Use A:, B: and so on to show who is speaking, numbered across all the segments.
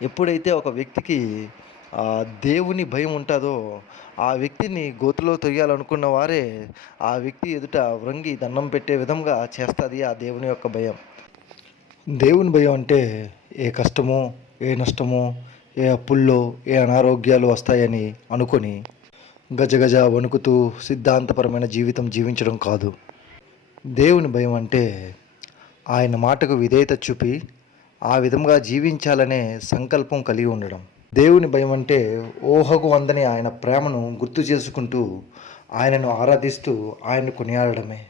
A: ఎప్పుడైతే ఒక వ్యక్తికి ఆ, దేవుని భయం ఉంటుందో ఆ వ్యక్తిని గోతులో తొయ్యాలనుకున్న వారే ఆ వ్యక్తి ఎదుట వృంగి దండం పెట్టే విధంగా చేస్తుంది ఆ దేవుని యొక్క భయం. దేవుని భయం అంటే ఏ కష్టమో ఏ నష్టమో ఏ అప్పుల్లో ఏ అనారోగ్యాలు వస్తాయని అనుకొని గజగజ వణుకుతూ సిద్ధాంతపరమైన జీవితం జీవించడం కాదు. దేవుని భయం అంటే ఆయన మాటకు విధేయత చూపి ఆ విధంగా జీవించాలనే సంకల్పం కలిగి ఉండడం. దేవుని భయం అంటే ఊహకు అందని ఆయన ప్రేమను గుర్తు చేసుకుంటూ ఆయనను ఆరాధిస్తూ ఆయనను కొనియాడడమే.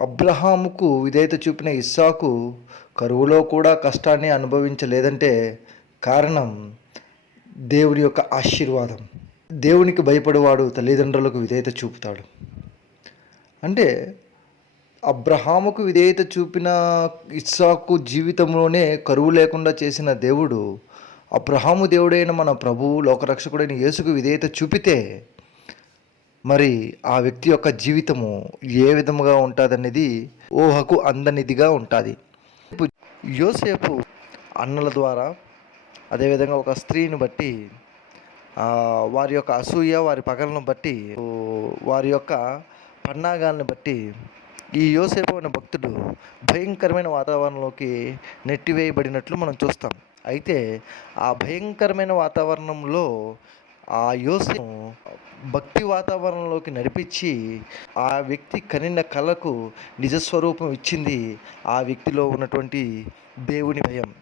A: అబ్రహాముకు విధేయత చూపిన ఇస్సాకు కరువులో కూడా కష్టాన్ని అనుభవించలేదంటే కారణం దేవుని యొక్క ఆశీర్వాదం. దేవునికి భయపడేవాడు తల్లిదండ్రులకు విధేయత చూపుతాడు. అంటే అబ్రహాముకు విధేయత చూపిన ఇస్సాకు జీవితంలోనే కరువు లేకుండా చేసిన దేవుడు అబ్రహాము దేవుడైన మన ప్రభువు లోకరక్షకుడైన యేసుకు విధేయత చూపితే మరి ఆ వ్యక్తి యొక్క జీవితము ఏ విధముగా ఉంటుందనేది ఊహకు అందనిదిగా ఉంటుంది. యోసేపు అన్నల ద్వారా అదేవిధంగా ఒక స్త్రీని బట్టి వారి యొక్క అసూయ వారి పగలను బట్టి వారి యొక్క పన్నాగాల్ని బట్టి ఈ యోసేపు అనే భక్తుడు భయంకరమైన వాతావరణంలోకి నెట్టివేయబడినట్లు మనం చూస్తాం. అయితే ఆ భయంకరమైన వాతావరణంలో ఆ యోసేపు భక్తి వాతావరణంలోకి నడిపించి ఆ వ్యక్తి కనిన కళకు నిజస్వరూపం ఇచ్చింది ఆ వ్యక్తిలో ఉన్నటువంటి దేవుని భయం.